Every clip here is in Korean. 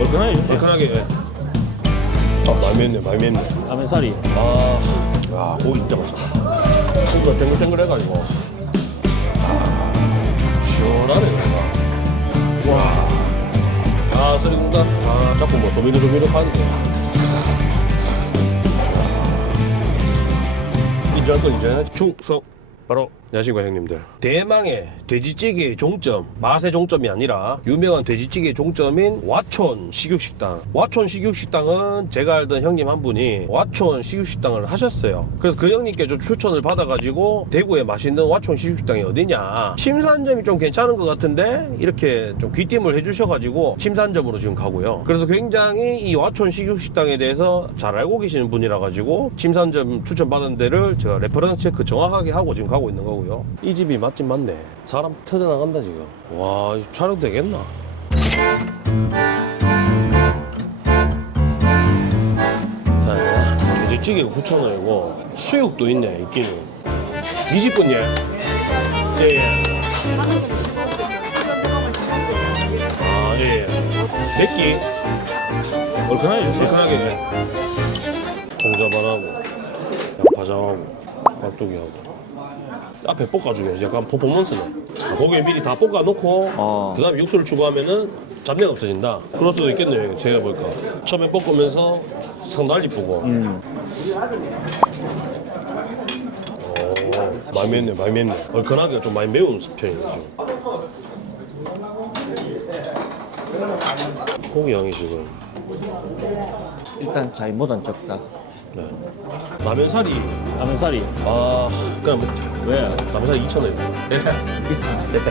얼큰하게 주세요. 얼큰하게. 예. 아, 많이 맵네, 많이 맵네. 라면 사리. 아, 야, 고기 진짜 맛있다. 고기가 탱글탱글해가지고. 아, 시원하네, 여기가. 와. 아, 쓰리군다. 아, 자꾸 뭐 조미료조미료 파는데. 인정할 건 인정해야지. 충성. 바로 야신과 형님들. 대망의 돼지찌개의 종점 맛의 종점이 아니라 유명한 돼지찌개의 종점인 와촌 식육식당. 와촌 식육식당은 제가 알던 형님 한 분이 와촌 식육식당을 하셨어요. 그래서 그 형님께 좀 추천을 받아가지고 대구에 맛있는 와촌 식육식당이 어디냐. 심산점이 좀 괜찮은 것 같은데 이렇게 좀 귀띔을 해주셔가지고 심산점으로 지금 가고요. 그래서 굉장히 이 와촌 식육식당에 대해서 잘 알고 계시는 분이라 가지고 심산점 추천받은 데를 제가 레퍼런스 체크 정확하게 하고 지금 가고 있는 거고요 이 집이 맛집 맞네. 사람 터져나간다 지금. 와 촬영 되겠나? 자 돼지찌개 9,000원이고 수육도 있네 있기는. 20분예. 예예. 아 예예. 몇끼 얼큰하게 주세요. 얼큰하게 예. 공자반하고 양파장하고 깍두기하고 앞에 볶아주게. 약간 퍼포먼스네. 아, 고기 미리 다 볶아놓고 어. 그 다음에 육수를 추가하면은 잡내가 없어진다. 그럴 수도 있겠네요 제가 볼까. 처음에 볶으면서 상당히 이쁘고. 음. 오, 많이 맵네 많이 맵네. 얼큰하게 좀 많이 매운 편이에요 지금. 고기 양이 지금. 일단 자기보단 적다. 네. 라면 사리 라면 사리. 아 그냥 뭐 왜? 라면 사리 2,000원 비싸.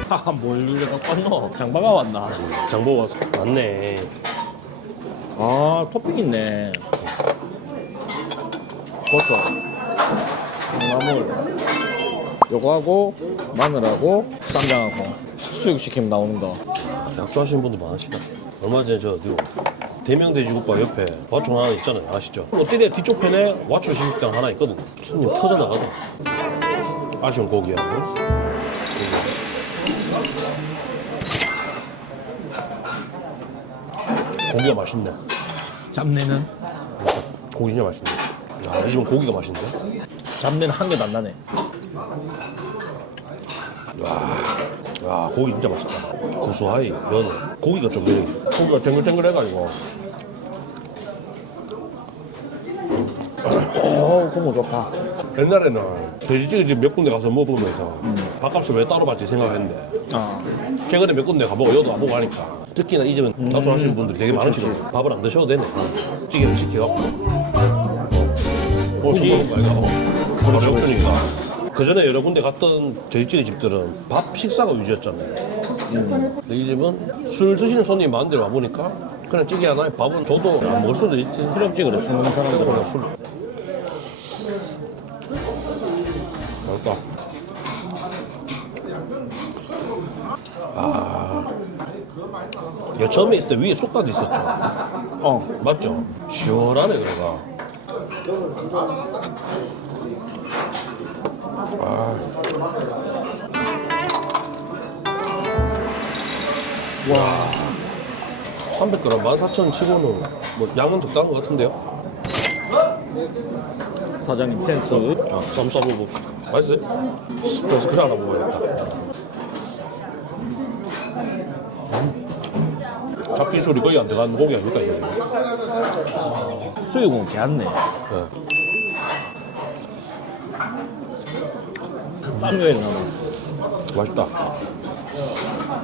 아, 뭘 이렇게 껐노? 장바가 왔나? 장보 와서 맞네 아, 토핑 있네. 버터. 콩나물. 요거하고, 마늘하고, 쌈장하고, 수육 시키면 나오는 거. 약조하시는 분들 많으시다 얼마 전에 저 어디로 대명돼지국밥 옆에 와촌 하나 있잖아요. 아시죠? 롯데리아 뒤쪽 편에 와촌 식당 하나 있거든요. 손님 터져 나가다 아쉬운 고기하고 고기가 맛있네. 잡내는? 고기 진짜 맛있네. 야 이 집은 고기가 맛있네. 잡내는 한 개도 안 나네. 야 고기 진짜 맛있다. 구수하이 면 고기가 좀 매력이 고기가 탱글탱글해가지고. 어, 고무 좋다. 옛날에는 돼지찌개 집 몇 군데 가서 먹어보면서 밥값을 왜 따로 받지 생각했는데. 아, 최근에 몇 군데 가보고 여도 가보고 하니까. 특히나 이 집은 나수하시는 분들이 되게 많으시거든요 밥을 안 드셔도 되네. 찌개를 시켜갖고. 어, 손 먹는 거 아이가 밥이 없으니까 그 전에 여러 군데 갔던 돼지찌개 집들은 밥 식사가 위주였잖아요. 근데 이 집은 술 드시는 손님이 많은 데 와보니까 그냥 찌개 하나에 밥은 저도 안 먹을 수도 있지. 트럭찌개로 술 먹는 사람들. 그냥 술. 맛있다. 아 야, 처음에 있을 때 위에 쑥갓 있었죠? 어, 맞죠? 시원하네 그래가. 아. 와 300g 14,000원 치고는 뭐 양은 적당한 것 같은데요? 사장님 센스. 자, 쌈 싸먹어봅시다 맛있어요? 그래서 그래 하나 먹어야겠다 음. 잡기 소리 거의 안 들어가는 고기 아닙니까 이게? 수육은 개안네. 네. 땀여행 나는. 맛있다.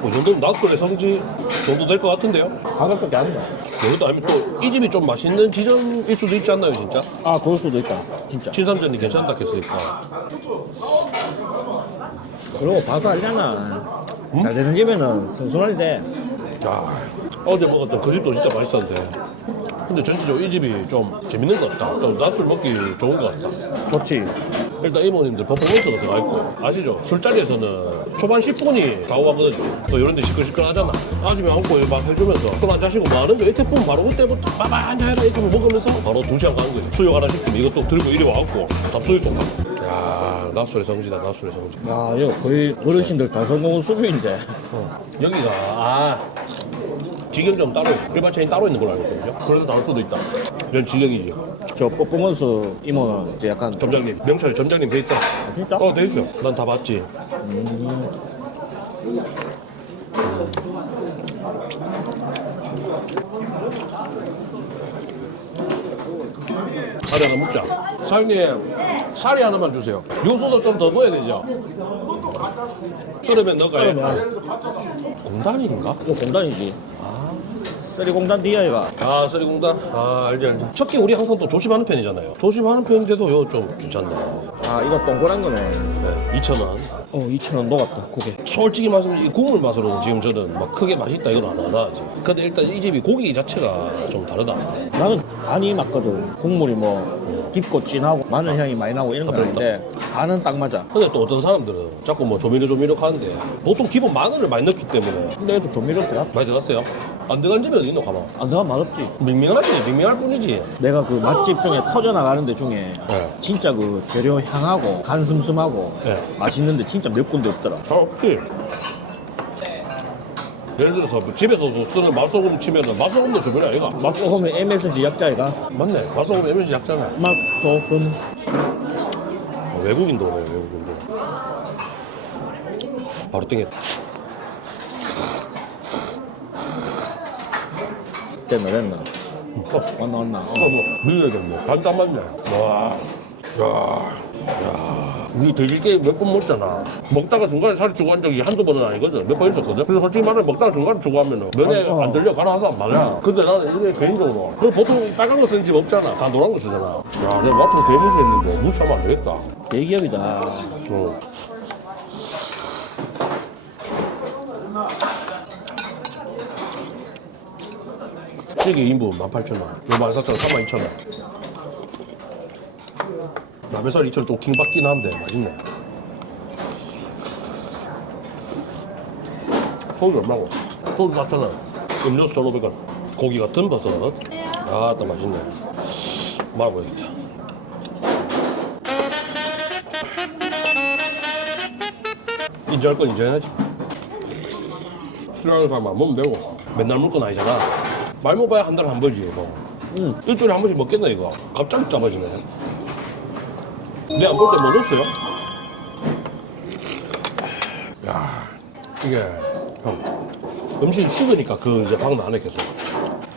뭐, 이 정도면 낮술의 성지 정도 될 것 같은데요? 가격밖에 안 나. 여기도 아니면 또 이 집이 좀 맛있는 지점일 수도 있지 않나요, 진짜? 아, 그럴 수도 있다. 진짜. 친삼전이 괜찮다 했으니까. 그리고 봐서 알잖아. 잘 되는 집에는 순순하게 돼. 야, 어제 먹었던 그 집도 진짜 맛있었는데. 근데 전체적으로 이 집이 좀 재밌는 것 같다. 또 낮술 먹기 좋은 것 같다. 좋지. 일단 이모님들 퍼포먼스가 들어가 있고 아시죠? 술자리에서는 초반 10분이 좌우하거든요 또 이런 데 시끌시끌하잖아 아침에 안고 막 해주면서 술 한잔 하시고 뭐 하는데 이태 보면 바로 그때부터 빠바 한잔 해라 이렇게 먹으면서 바로 2시간 가는 거지 수육 하나 시키면 이것도 들고 이리 와갖고 잡수육 쏙 가고 야 낮술의 성지다 낮술의 성지 야, 이거 거의 어르신들 다 성공한 수준인데. 여기가 아 직영점 따로. 일반 체인 따로 있는 걸로 알고 있거든요. 그래서 나올 수도 있다. 이런 직영이지. 저 뽀뽀먼스 이모는 이제 약간 점장님, 명찰 점장님 돼 있다. 아, 진짜? 어, 돼 있어. 난 다 봤지. 살이 하나 먹자. 사장님, 살이 하나만 주세요. 요소도 좀 더 넣어야 되죠? 끓으면 넣어가요. 공단인가? 이거 공단이지. 쓰리 공단 디아이가 아, 쓰리공단? 아, 알지, 알지. 첫끼 우리 항상 또 조심하는 편이잖아요. 조심하는 편인데도 요좀 괜찮네. 아 이거 동그란 거네. 네, 2,000원. 어 2천 원 녹았다 고개. 솔직히 이 국물 맛으로는 지금 저는 막 크게 맛있다 이건 안 하나 아직. 근데 일단 이 집이 고기 자체가 좀 다르다. 나는 간이 맞거든. 국물이 뭐 깊고 진하고 마늘 향이 많이 나고 이런 건 아, 아닌데 간은 딱 맞아. 근데 또 어떤 사람들은 자꾸 뭐 조미료 조미료 하는데 보통 기본 마늘을 많이 넣기 때문에 근데 얘도 조미료 들어. 많이 들어갔어요. 안 들어간 집이 어디 있노 가만. 안 들어가면 맛없지. 밍밍하지, 밍밍할 뿐이지. 내가 그 맛집 중에 터져나가는 데 중에 네. 진짜 그 재료 향하고 간 슴슴하고 네. 맛있는데 진짜 몇 군데 없더라. 잘 없지. 예를 들어서 집에서 쓰는 맛소금 치면은 맛소금도 조미료 아이가? 맛 소금의 MSG 약자이가 맞네. 맛소금 MSG 약잖아. 맛소금 어, 외국인도 오네, 외국인도. 바로 땡겼다. 됐나 됐나. 어, 왔나 왔나. 어. 밀려야겠네. 간단 맞네. 와. 야. 야. 우리 돼지게임 몇번 먹잖아. 먹다가 중간에 살이 주고 한 적이 한두 번은 아니거든. 몇 번 있었거든. 그래서 솔직히 말해 먹다가 중간에 주고 하면은 면에 아, 어. 안 들려 가나 하다 맞아. 근데 나는 이게 개인적으로. 그리고 보통 빨간 거 쓰는 집 없잖아. 다 노란 거 쓰잖아. 야, 내가 마트로 개무시했는데 무시하면 안 되겠다. 대기업이다. 어. 찌개 2인분 18,000원. 요 14,000원, 32,000원. 라면살 2,000원 좀 킹받긴 한데 맛있네. 소주 얼마고? 소주 4,000원. 음료수 1,500원. 고기 같은 버섯. 아, 또 맛있네. 말아보야겠다. 인정할 건 인정해야지. 싫어하는 사람 안 먹으면 되고. 맨날 먹을 건 아니잖아. 말 먹어야 한 달에 한 번이지, 뭐. 응. 일주일에 한 번씩 먹겠나, 이거? 갑자기 잡아지네. 내안볼때뭐 넣었어요? 야, 이게, 형. 음식 식으니까 그 이제 방 나네, 계속.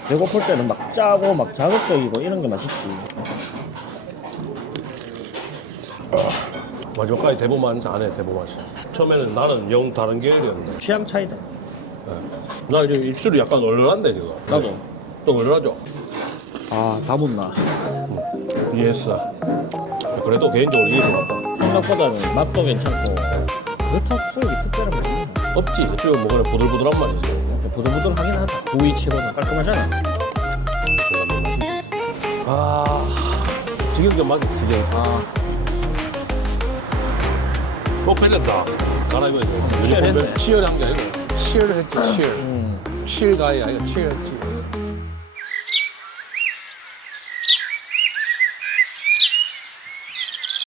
배고플 때는 막 짜고 막 자극적이고 이런 게 맛있지. 마지막까지 대보만 안 해, 대보맛이. 처음에는 나는 영 다른 계열이었는데. 취향 차이다. 나 이제 입술이 약간 얼얼한데, 지금. 나도. 또 얼얼하죠? 아, 다 묻나. 이해했어. 그래도 개인적으로 이해 좋았다. 생각보다는 맛도 괜찮고. 그렇다고 수육이 특별한 맛이? 없지. 지금 먹으면 부들부들한 맛이지. 좀 부들부들하긴 하다. 구이치고는 깔끔하잖아. 아, 지금 좀 맛이 지금. 아, 꼭 빼졌다. 갈아입어야 돼. 치열했네. 치열한 게 아니고 치열했지, 치열. 음. 치열가이 아니고 치열했지.